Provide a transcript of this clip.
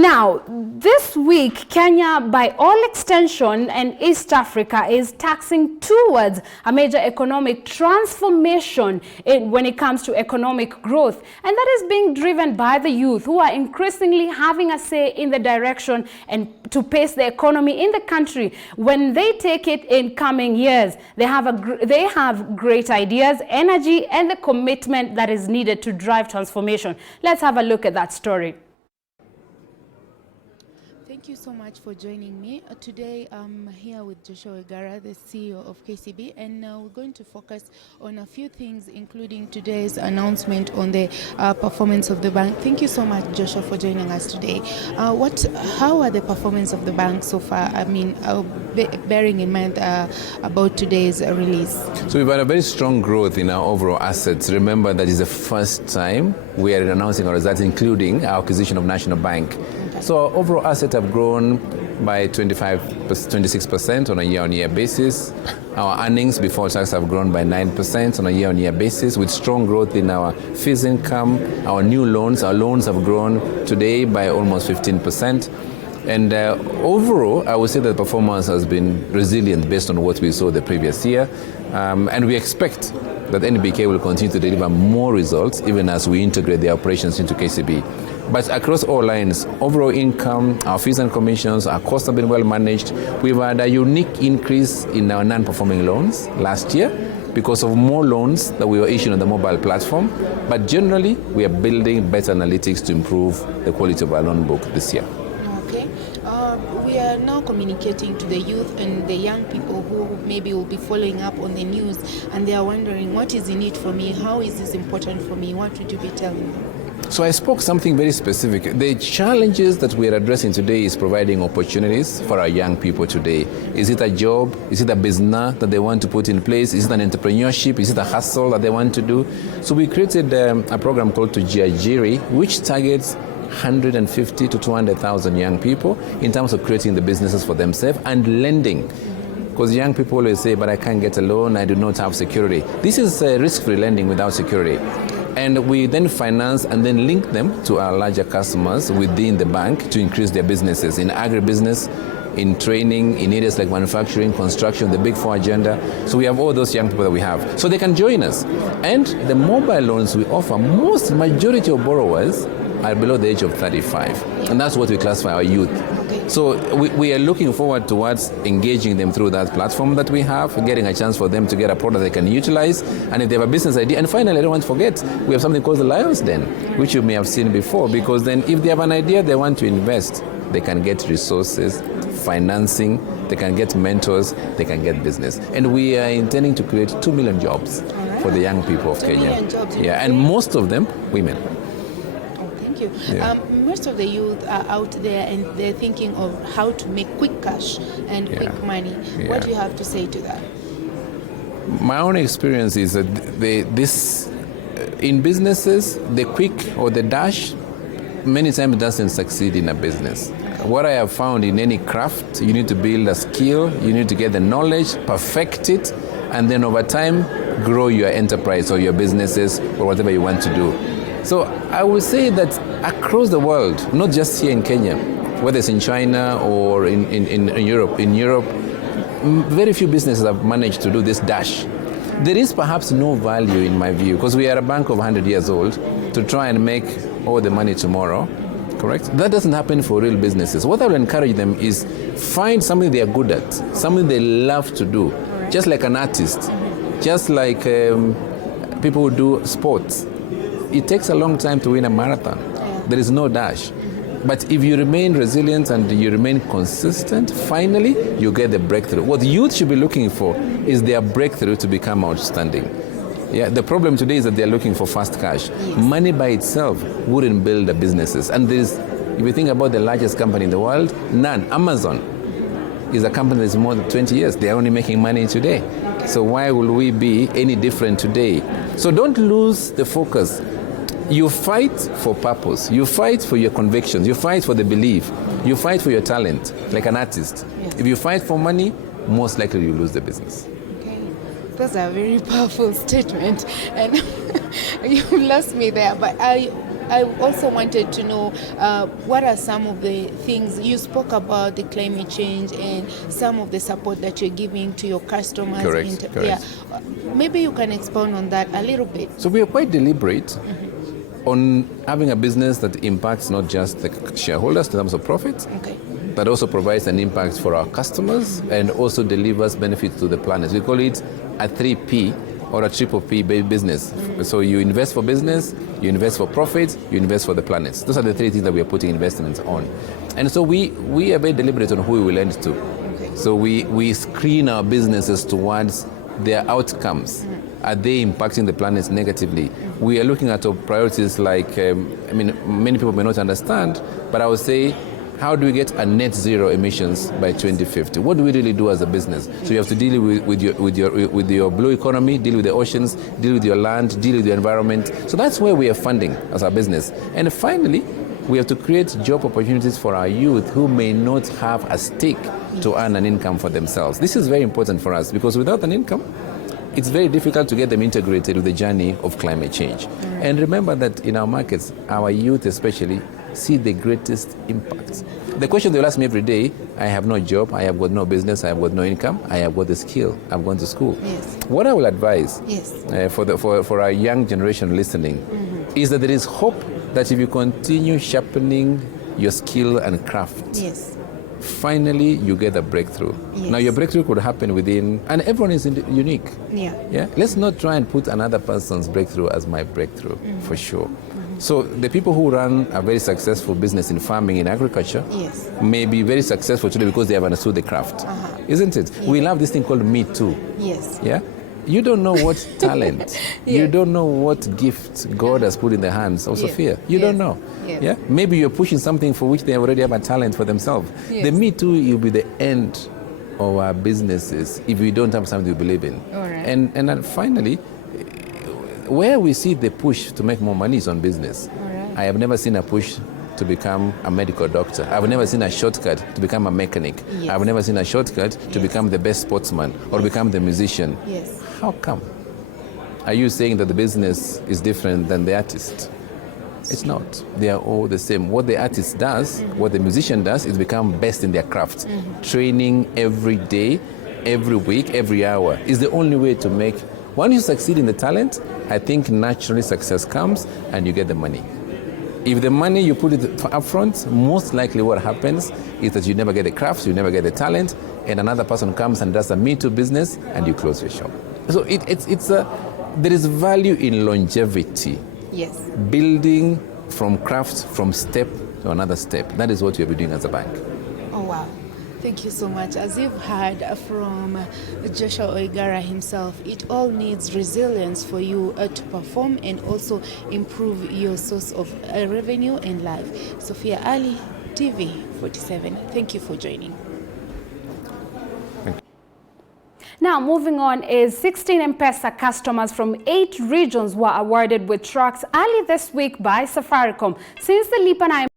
Now, this week, Kenya, by all extension, and East Africa is taxing towards a major economic transformation when it comes to economic growth. And that is being driven by the youth, who are increasingly having a say in the direction and to pace the economy in the country. When they take it in coming years, they have great ideas, energy, and the commitment that is needed to drive transformation. Let's have a look at that story. Thank you so much for joining me. Today I'm here with Joshua Oigaro, the CEO of KCB, and we're going to focus on a few things, including today's announcement on the performance of the bank. Thank you so much, Joshua, for joining us today. How are the performance of the bank so far? I mean, bearing in mind about today's release. So we've had a very strong growth in our overall assets. Remember that is the first time we are announcing our results, including our acquisition of National Bank. So our overall assets have grown by 26% on a year-on-year basis. Our earnings before tax have grown by 9% on a year-on-year basis, with strong growth in our fees income, our new loans. Our loans have grown today by almost 15%. And overall, I would say that performance has been resilient based on what we saw the previous year. And we expect that NBK will continue to deliver more results even as we integrate the operations into KCB. But across all lines, overall income, our fees and commissions, our costs have been well managed. We've had a unique increase in our non-performing loans last year because of more loans that we were issuing on the mobile platform. But generally, we are building better analytics to improve the quality of our loan book this year. Okay. We are now communicating to the youth and the young people who maybe will be following up on the news, and they are wondering, what is in it for me? How is this important for me? What would you be telling them? So I spoke something very specific. The challenges that we are addressing today is providing opportunities for our young people today. Is it a job? Is it a business that they want to put in place? Is it an entrepreneurship? Is it a hustle that they want to do? So we created a program called Tujiajiri, which targets 150 to 200,000 young people in terms of creating the businesses for themselves and lending. Because young people always say, but I can't get a loan, I do not have security. This is risk-free lending without security. And we then finance and then link them to our larger customers within the bank to increase their businesses in agribusiness, in training, in areas like manufacturing, construction, the Big Four agenda. So we have all those young people that we have. So they can join us. And the mobile loans we offer, majority of borrowers are below the age of 35. And that's what we classify our youth. So we are looking forward towards engaging them through that platform that we have, getting a chance for them to get a product they can utilize, and if they have a business idea. And finally, I don't want to forget, we have something called the Lions Den, which you may have seen before, because then if they have an idea they want to invest, they can get resources, financing, they can get mentors, they can get business. And we are intending to create 2 million jobs for the young people of Kenya. And most of them women. Thank you. Yeah. Most of the youth are out there and they're thinking of how to make quick cash and quick money. What do you have to say to that? My own experience is that in businesses, the quick or the dash many times doesn't succeed in a business. What I have found in any craft, you need to build a skill, you need to get the knowledge, perfect it, and then over time grow your enterprise or your businesses or whatever you want to do. So I would say that across the world, not just here in Kenya, whether it's in China or in Europe, very few businesses have managed to do this dash. There is perhaps no value in my view, because we are a bank of 100 years old, to try and make all the money tomorrow, correct? That doesn't happen for real businesses. What I will encourage them is find something they are good at, something they love to do, just like an artist, just like people who do sports. It takes a long time to win a marathon. There is no dash. But if you remain resilient and you remain consistent, finally you get the breakthrough. What youth should be looking for is their breakthrough to become outstanding. The problem today is that they're looking for fast cash. Money by itself wouldn't build the businesses. And if you think about the largest company in the world, none. Amazon is a company that's more than 20 years. They're only making money today. So why will we be any different today? So don't lose the focus. You fight for purpose. You fight for your convictions. You fight for the belief. You fight for your talent, like an artist. If you fight for money, most likely you lose the business. Okay, that's a very powerful statement, and you lost me there. But I also wanted to know what are some of the things you spoke about, the climate change and some of the support that you're giving to your customers. Correct. Yeah, maybe you can expound on that a little bit. So we are quite deliberate on having a business that impacts not just the shareholders in terms of profit, Okay. but also provides an impact for our customers and also delivers benefits to the planet. We call it a 3P or a triple P business. So you invest for business, you invest for profit, you invest for the planet. Those are the three things that we are putting investments on. And so we are very deliberate on who we will lend to. Okay. So we screen our businesses towards their outcomes. Are they impacting the planet negatively? We are looking at our priorities like, many people may not understand, but I would say, how do we get a net zero emissions by 2050? What do we really do as a business? So you have to deal with your blue economy, deal with the oceans, deal with your land, deal with your environment. So that's where we are funding as a business. And finally, we have to create job opportunities for our youth who may not have a stake to earn an income for themselves. This is very important for us because without an income, it's very difficult to get them integrated with the journey of climate change. And remember that in our markets, our youth especially see the greatest impact. The question they'll ask me every day, I have no job, I have got no business, I have got no income, I have got the skill, I've gone to school. Yes. What I will advise Yes. for our young generation listening is that there is hope that if you continue sharpening your skill and craft, Yes. finally you get a breakthrough. Yes. Now your breakthrough could happen within, and everyone is unique. Yeah. Let's not try and put another person's breakthrough as my breakthrough, for sure. So the people who run a very successful business in farming, in agriculture, Yes. may be very successful today because they have understood the craft, isn't it? We love this thing called Me Too. Yes. Yeah. You don't know what talent, you Yes. don't know what gift God has put in the hands of Yes. Sophia. You Yes. don't know. Yes. Yeah. Maybe you're pushing something for which they already have a talent for themselves. Yes. The Me Too will be the end of our businesses if we don't have something we believe in. All right. And then finally, where we see the push to make more money is on business. All right. I have never seen a push to become a medical doctor. I've never seen a shortcut to become a mechanic. Yes. I've never seen a shortcut to become the best sportsman or become the musician. Yes. How come? Are you saying that the business is different than the artist? It's not. They are all the same. What the artist does, what the musician does, is become best in their craft. Training every day, every week, every hour is the only way to make. Once you succeed in the talent, I think naturally success comes and you get the money. If the money you put it up front, most likely what happens is that you never get the craft, you never get the talent, and another person comes and does a Me Too business and you close your shop. So there is value in longevity. Yes. Building from craft, from step to another step. That is what you'll be doing as a bank. Oh, wow. Thank you so much. As you've heard from Joshua Oigaro himself, it all needs resilience for you to perform and also improve your source of revenue and life. Sofia Ali, TV 47. Thank you for joining. Now, moving on is 16 M-Pesa customers from 8 regions were awarded with trucks early this week by Safaricom. Since the Lipa na